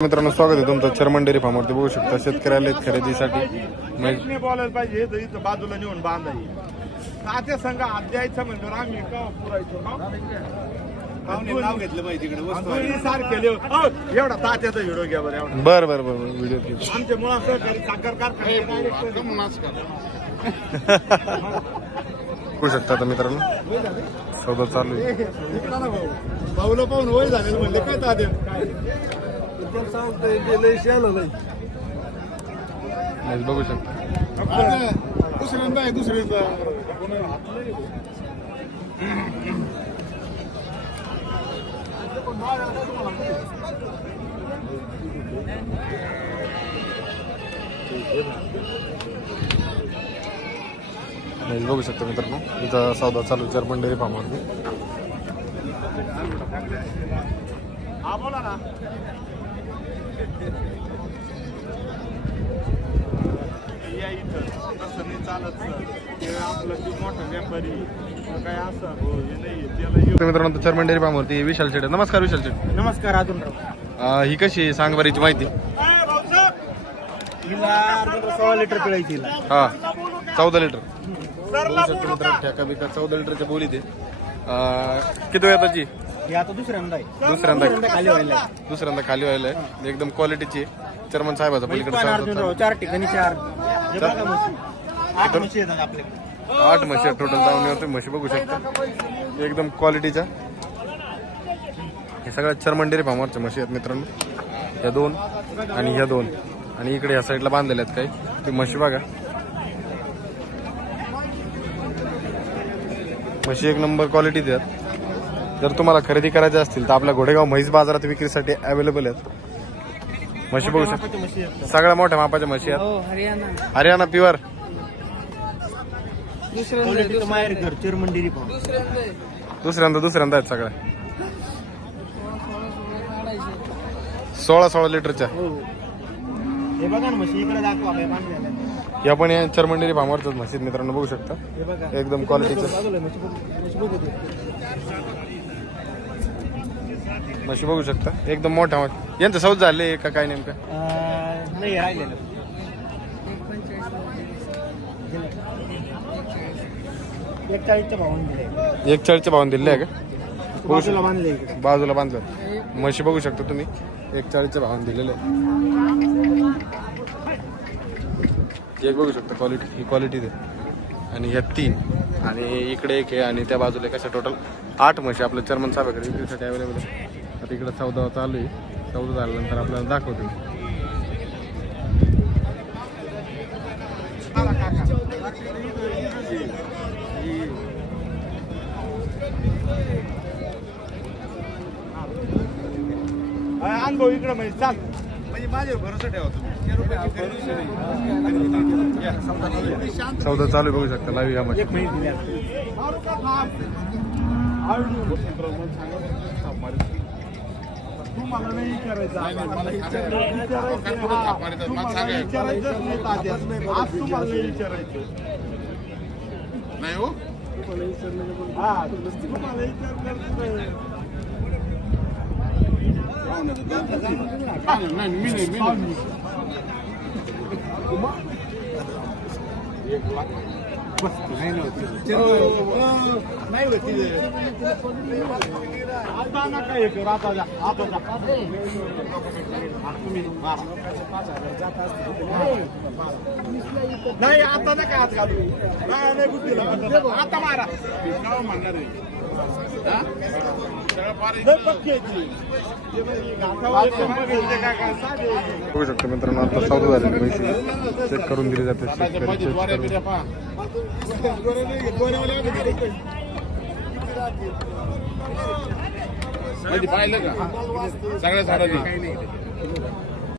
मित्रांनो स्वागत आहे तुमचं चर्मन डेअरी फार्मवरती बघू शकता शेतकऱ्याला खरेदीसाठी. नाही बोलायला पाहिजे हे इथं बाजूला नेऊन बांधाई तात्या संघ अध्यायचं म्हणतो आम्ही का पुरायचो? पाहुणे नाव घेतलं पाहिजे तिकडे सारखे लेव- अहो, एवढा तात्याचा व्हिडिओ घ्या बरं एवढा. बर बर बर व्हिडिओ क्लिप आमच्या मुळा सहकारी साखर कारखाना बघू शकता आता मित्रांनो. सौदा चालू आहे. पाहून वय झालेलं म्हणले काय तात्या? म्हैस बघू शकता दुसऱ्यांदा आहे दुसऱ्यांदा म्हैस बघू शकता. मित्रांनो. इथं सौदा चालू आहे चर्मन डेअरी फार्मवरती हा बोला ना. या इथं. तसं नाही चालत सर. ते आपलं जे मोठा व्यापारी किंवा काय असं? हो हे नाही त्याला येऊ. तर मित्रांनो चर्मन डेअरी फार्मवरती विशाल शेट आहे. नमस्कार विशाल शेट. नमस्कार अजून ही कशी आहे? सांग बरीची माहिती? हिला सोळा लिटर पिळायची हिला. हा चौदा लिटर. ठेका बिका चौदा लिटरच्या बोली ते किती वेळाची ही आता दुसऱ्यांदा आहे. दुसऱ्यांदा खाली व्हायला दुसऱ्यांदा खाली व्हायला आहे. एकदम क्वालिटीची चर्मन साहेबाचा पलीकडे. चार ठिकाणी चार. हे बघा म्हशी. आठ म्हशी येतात आपल्याकडे. आठ म्हशी टोटल दावणी होते म्हशी बघू शकता. एकदम क्वालिटीच्या हे सगळ्या चर्मन डेअरी फार्मवरच्या म्हशी आहेत मित्रांनो. ह्या दोन आणि ह्या दोन. आणि इकडे या साईडला बांधलेल्या आहेत काही. ते म्हशी बघा. म्हशी एक नंबर क्वालिटी आहेत जर तुम्हाला खरेदी करायच्या असतील तर आपल्या घोडेगाव म्हैस बाजारात विक्रीसाठी अवेलेबल आहेत. म्हशी बघू शकता. सगळ्या मोठ्या मापाच्या म्हशी आहेत. हो हरियाणा. हरियाणा प्युअर दुसऱ्यांदा दुसऱ्यांदा आहेत सगळ्या. सोळा सोळा लिटरच्या. हो. हे. या पण या चर्मंडेरी फार्मवरच्याच म्हशीत मित्रांनो बघू शकता. हे बघा. एकदम क्वालिटीचं म्हशी बघू- शकता. एकदम मोठ्या मोठ्या यांचं सौद झाले का काय नेमकं? नाही राहिलेलं. एक चाळीसच्या भावाने दिले एक चाळीसच्या भावून दिले आहे का बाजूला बांधले इकडे. बाजूला बांधलं. म्हशी बघू शकता तुम्ही. एक चाळीसच्या भावाने दिलेले आहे. एक बघू शकता क्वालिटी ही क्वालिटी दे. आणि ह्या तीन. आणि इकडे एक आहे आणि त्या बाजूला एक अशा टोटल आठ म्हशी आपल्या चर्मन साहेबाकडे विक्रीसाठी अवेलेबल आहे. आता इकडे चौदा चालू आहे. चौदा झाल्यानंतर आपल्याला दाखवतो मी. अनुभव म्हणजे चालू. म्हणजे माझ्यावर भरोसा ठेवा चौदा चालू आहे बघू शकता लाईव्ह या म्हशी एक मिनिट दिल्या तुम्हाला नाही विचारायचं. तुम्हाला विचारायचंच नाही. तात्या. आज तुम्हाला नाही विचारायचं. नाही हो. हा तुम्हाला विचारलं नाही. नाही होती आता नका हे करू आता जा आता जा नाही आता हात घालू. नाही नाही बुद्धीला आता मारा. काय म्हणणार आहे. बघू शकतो मित्रांनो आता चालू झाले पैसे चेक करून दिले जाते पाहिलं का? सगळ्या झाडांनी